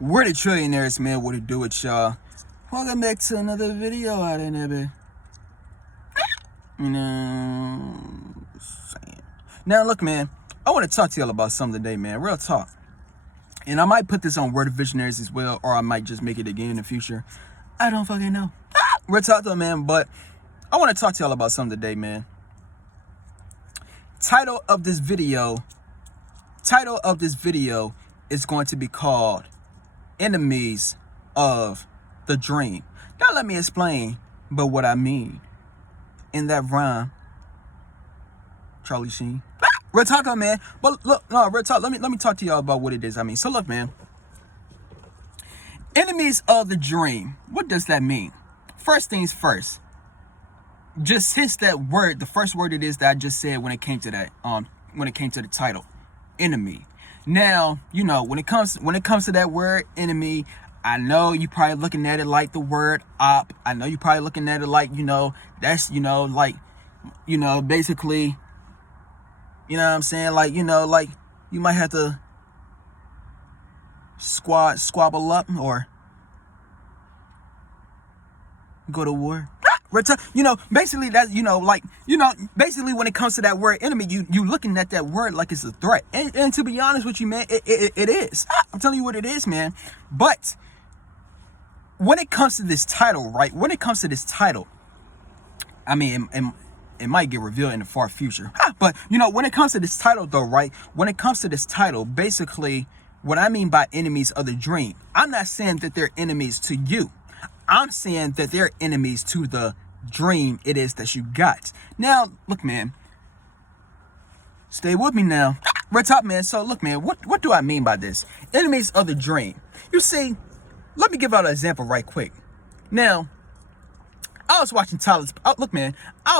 We're the Trillionaires, man. What it do with y'all? Welcome back to another video out in there, baby. You know what I'm saying? Now, look, man. I want to talk to y'all about something today, man. Real talk. And I might put this on Word of Visionaries as well, or I might just make it again in the future. I don't fucking know. Real talk though, man. But I want to talk to y'all about something today, man. Title of this video is going to be called Enemies of the Dream. Now let me explain but what I mean in that rhyme. Charlie Sheen. Real talk though, man. But look, no, real talk. Let me talk to y'all about what it is I mean. So look, man. Enemies of the Dream. What does that mean? First things first. Just since that word, the first word it is that I just said when it came to that, when it came to the title, enemy. Now, you know, when it comes to that word enemy, I know you probably looking at it like the word op. I know you probably looking at it like, you know, that's, you know, like, you know, basically, you know what I'm saying? Like, you know, like you might have to squabble up or go to war. You know, basically that, you know, like, you know, basically when it comes to that word enemy, you looking at that word like it's a threat. And to be honest with you, man, it is. I'm telling you what it is, man. But when it comes to this title, right? When it comes to this title, I mean, it might get revealed in the far future. But, you know, when it comes to this title, though, right? When it comes to this title, basically, what I mean by enemies of the dream, I'm not saying that they're enemies to you. I'm saying that they're enemies to the dream it is that you got. Now, look, man. Stay with me now. Red top, man. So, look, man. What do I mean by this? Enemies of the dream. You see, let me give out an example right quick. Now, I was watching I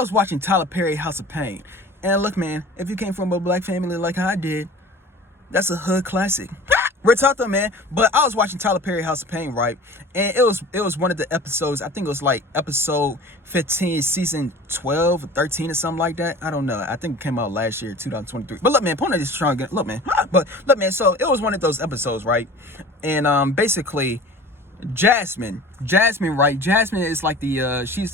was watching Tyler Perry, House of Pain. And look, man, if you came from a black family like I did, that's a hood classic. Real talk though, man. But I was watching Tyler Perry, House of Pain, right? And it was one of the episodes. I think it was like episode 15, season 12 or 13 or something like that. I don't know. I think it came out last year, 2023. But look, man, point of this trying to look, man. But look, man. So it was one of those episodes, right? And basically, Jasmine, right? Jasmine is like the she's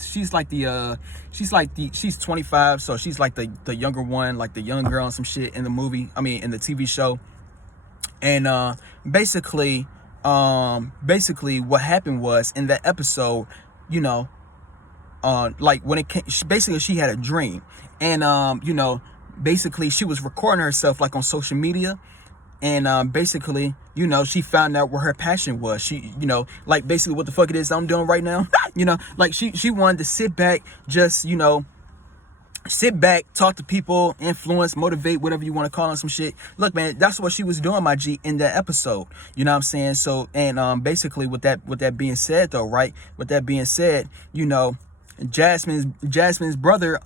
25, so she's like the younger one, like the young girl and some shit in the movie. I mean, in the TV show. And basically what happened was in that episode, you know, like when it came, basically she had a dream, and you know, basically she was recording herself like on social media, and basically, you know, she found out where her passion was. She, you know, like basically what the fuck it is I'm doing right now. You know, like she wanted to sit back, just, you know, talk to people, influence, motivate, whatever you want to call it, some shit. Look, man, that's what she was doing, my G, in that episode. You know what I'm saying? So, and basically with that being said though, right? With that being said, you know, Jasmine's brother,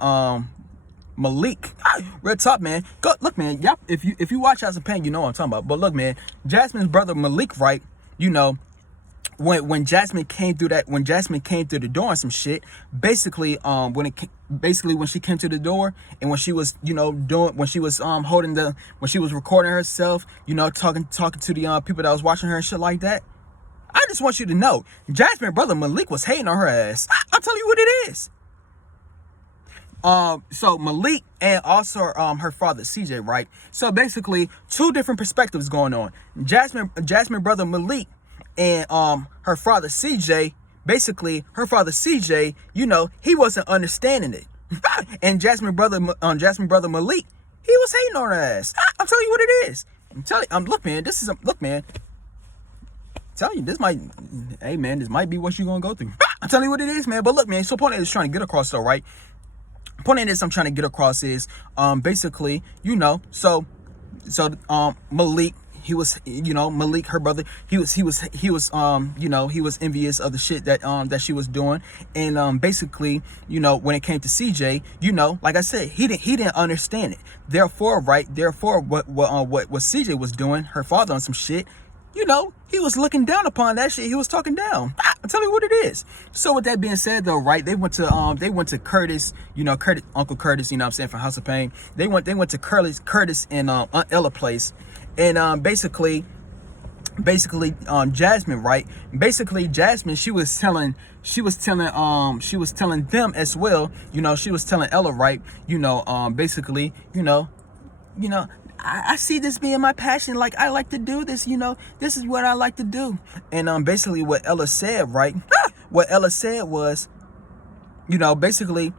Malik, real talk, man. Go look, man. Yep. If you watch House of Pain, you know what I'm talking about. But look, man, Jasmine's brother Malik, right? You know, when Jasmine came through the door and some shit, basically when she came to the door and when she was, you know, when she was recording herself, you know, talking to the people that was watching her and shit like that. I just want you to know, Jasmine's brother Malik was hating on her ass. I'll tell you what it is. So Malik and also her father CJ, right? So basically two different perspectives going on. Jasmine brother Malik and her father CJ, basically her father CJ, you know, he wasn't understanding it. And Jasmine brother Malik, he was hating on her ass. I'm telling you what it is. Look, man, tell you, this might be what you're gonna go through. I'm telling you what it is, man. But look, man, so point is trying to get across though, right? Point of this I'm trying to get across is basically, you know, so Malik, he was, you know, Malik, her brother, he was you know, he was envious of the shit that she was doing. And basically, you know, when it came to CJ, you know, like I said, he didn't understand it. Therefore, what CJ was doing, her father on some shit, you know, he was looking down upon that shit. He was talking down. I'm telling you what it is. So with that being said though, right, they went to Curtis, you know, Uncle Curtis, you know what I'm saying, from House of Pain. They went to Curtis and Aunt Ella place. And basically basically Jasmine, right? Basically Jasmine, she was telling them as well, she was telling Ella, right? Basically, I see this being my passion. Like, I like to do this, this is what I like to do. And basically what Ella said, right? What Ella said was, basically,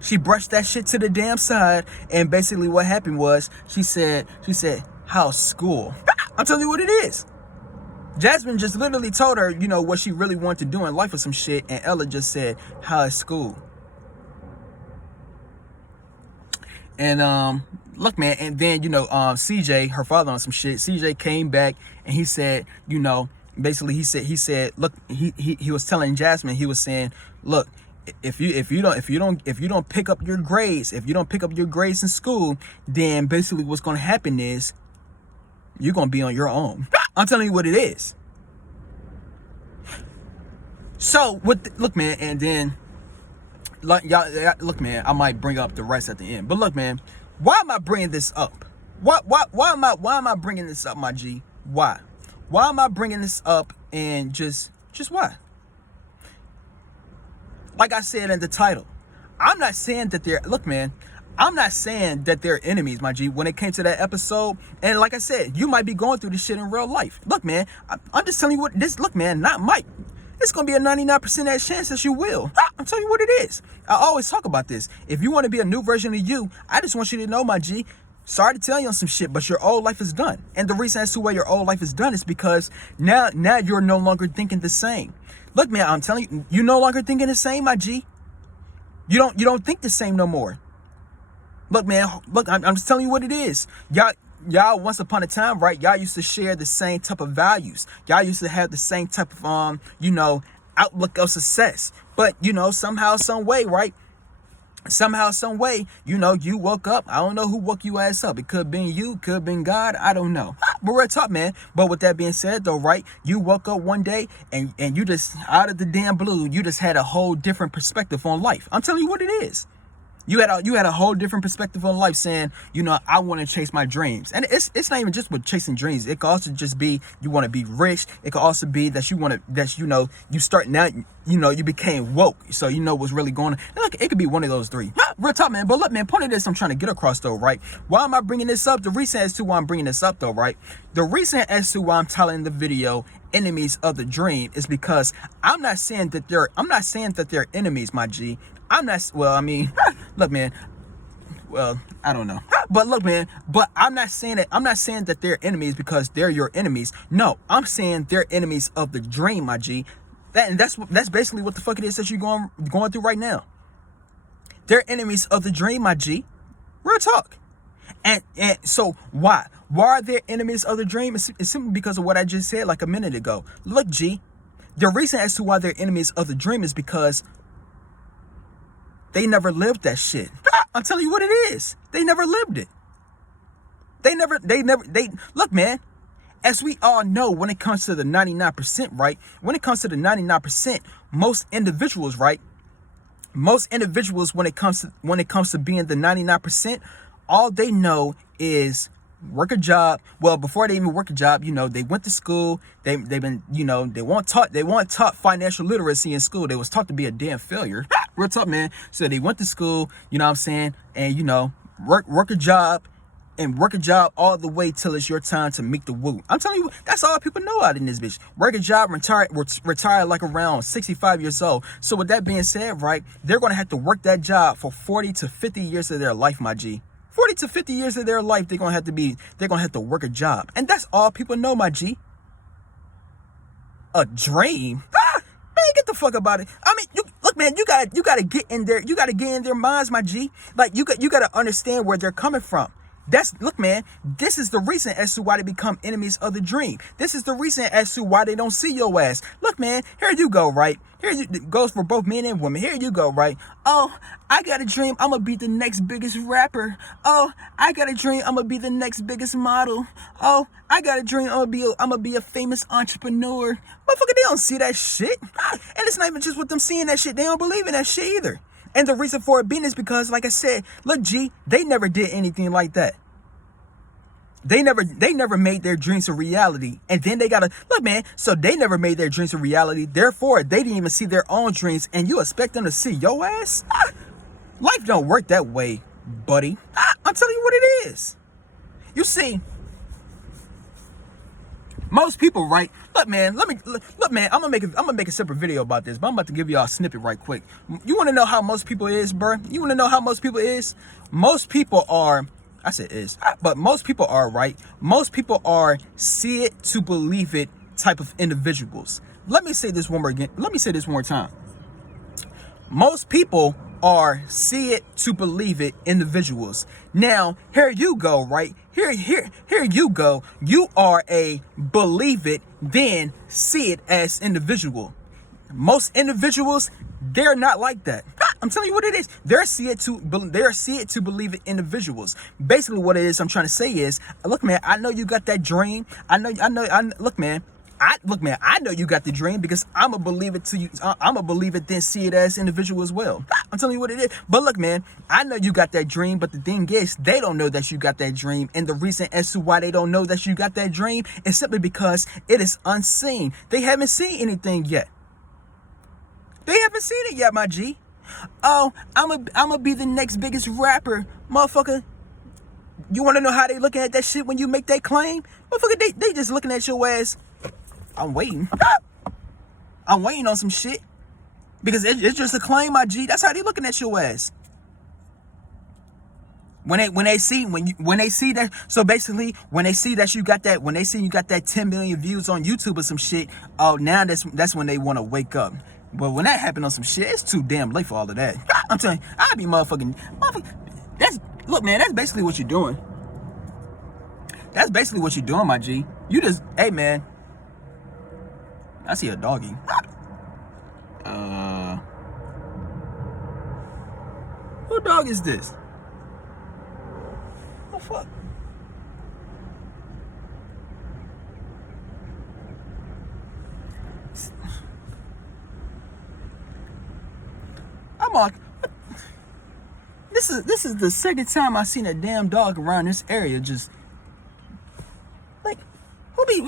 she brushed that shit to the damn side. And basically what happened was she said, how's school? I'm telling you what it is. Jasmine just literally told her, what she really wanted to do in life or some shit. And Ella just said, how's school? And look, man, and then CJ, her father, on some shit. CJ came back and he said, basically he said, look, he was telling Jasmine, he was saying, look, if you don't pick up your grades, in school, then basically what's going to happen is you're going to be on your own. I'm telling you what it is. So look, man, and then like y'all, look, man, I might bring up the rest at the end, but look, man, why am I bringing this up? Why am I bringing this up, my G? Why am I bringing this up? And just why? Like I said in the title, I'm not saying that I'm not saying that they're enemies, my G, when it came to that episode. And like I said, you might be going through this shit in real life. Look, man, I'm just telling you what this, look, man, not Mike. It's going to be a 99% chance that you will. I'm telling you what it is. I always talk about this. If you want to be a new version of you, I just want you to know, my G, sorry to tell you on some shit, but your old life is done. And the reason as to why your old life is done is because now you're no longer thinking the same. Look, man, I'm telling you, you're no longer thinking the same, my G. You don't think the same no more. Look, man, look, I'm just telling you what it is. Y'all once upon a time, right? Y'all used to share the same type of values. Y'all used to have the same type of outlook of success. But somehow, some way, right? Somehow, some way, you woke up. I don't know who woke you ass up. It could have been you, could have been God. I don't know. But we're talking, man. But with that being said, though, right? You woke up one day and you just, out of the damn blue, you just had a whole different perspective on life. I'm telling you what it is. You had a whole different perspective on life, saying, I want to chase my dreams. And it's not even just with chasing dreams. It could also just be you want to be rich. It could also be that you start now, you became woke. So you know what's really going on. And look, it could be one of those three. Real talk, man. But look, man, point of this I'm trying to get across, though, right? Why am I bringing this up? The reason as to why I'm bringing this up, though, right? The reason as to why I'm telling the video enemies of the dream is because I'm not saying that they're enemies, my G. Look, man, well, I don't know. But look, man, I'm not saying that they're enemies because they're your enemies. No, I'm saying they're enemies of the dream, my G. That's basically what the fuck it is that you're going through right now. They're enemies of the dream, my G. Real talk. And so why are they enemies of the dream? It's simply because of what I just said like a minute ago. Look, G, the reason as to why they're enemies of the dream is because they never lived that shit. I'm telling you what it is. They never lived it. They look, man, as we all know, when it comes to the 99%, right? When it comes to the 99%, most individuals, right? Most individuals, when it comes to being the 99%, all they know is work a job. Well, before they even work a job, they went to school. They've been, they weren't taught financial literacy in school. They was taught to be a damn failure. Real talk, man. So they went to school, you know what I'm saying? And, work a job and work a job all the way till it's your time to make the woo. I'm telling you, that's all people know out in this bitch. Work a job, retire like around 65 years old. So with that being said, right, they're going to have to work that job for 40 to 50 years of their life, my G. 40 to 50 years of their life, they're going to have to work a job. And that's all people know, my G. A dream? Man, get the fuck about it. I mean, look, man, you gotta get in there. You gotta get in their minds, my G. Like, you gotta understand where they're coming from. Look, man, this is the reason as to why they become enemies of the dream. This is the reason as to why they don't see your ass. Look, man, here you go, right? It goes for both men and women. Here you go, right? Oh, I got a dream. I'm going to be the next biggest rapper. Oh, I got a dream. I'm going to be the next biggest model. Oh, I got a dream. I'm going to be a famous entrepreneur. Motherfucker, they don't see that shit. And it's not even just with them seeing that shit. They don't believe in that shit either. And the reason for it being is because, like I said, look, G, they never did anything like that. They never made their dreams a reality. And then they gotta look, man. So they never made their dreams a reality. Therefore, they didn't even see their own dreams. And you expect them to see your ass? Life don't work that way, buddy. I'm telling you what it is. You see, most people, right? Look, man. Look, man. I'm gonna make a separate video about this, but I'm about to give y'all a snippet right quick. You want to know how most people is, bro? You want to know how most people is? Most people are. I said is, but most people are, right. Most people are see it to believe it type of individuals. Let me say this one more again. Let me say this one more time. Most people are see it to believe it individuals. Now, here you go, right? Here you go. You are a believe it, then see it as individual. Most individuals, they're not like that. I'm telling you what it is. They're see it to believe it individuals. Basically, what it is I'm trying to say is, look, man, I know you got that dream. Look, man. I know you got the dream because I'm a believe it to you. I'm a believe it, then see it as individual as well. I'm telling you what it is. But look, man, I know you got that dream, but the thing is, they don't know that you got that dream. And the reason as to why they don't know that you got that dream is simply because it is unseen. They haven't seen anything yet. They haven't seen it yet, my G. Oh, I'ma be the next biggest rapper, motherfucker. You want to know how they looking at that shit when you make that claim? Motherfucker, they just looking at your ass. I'm waiting. I'm waiting on some shit. Because it's just a claim, my G. That's how they looking at your ass. When they see that, so basically when they see that you got that, when they see you got that 10 million views on YouTube or some shit, oh, now that's when they want to wake up. But when that happened on some shit, it's too damn late for all of that. I'm telling you, I be motherfucking. Look, man, that's basically what you're doing. That's basically what you're doing, my G. You just, hey, man. I see a doggy. Who dog is this? Oh, fuck. I'm on. This is the second time I seen a damn dog around this area. Just like who be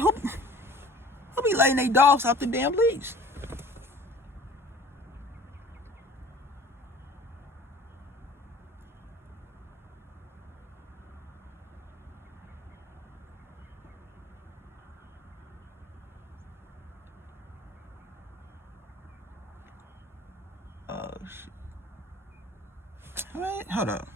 letting their dogs off the damn leash? Oh shit. All right, hold up.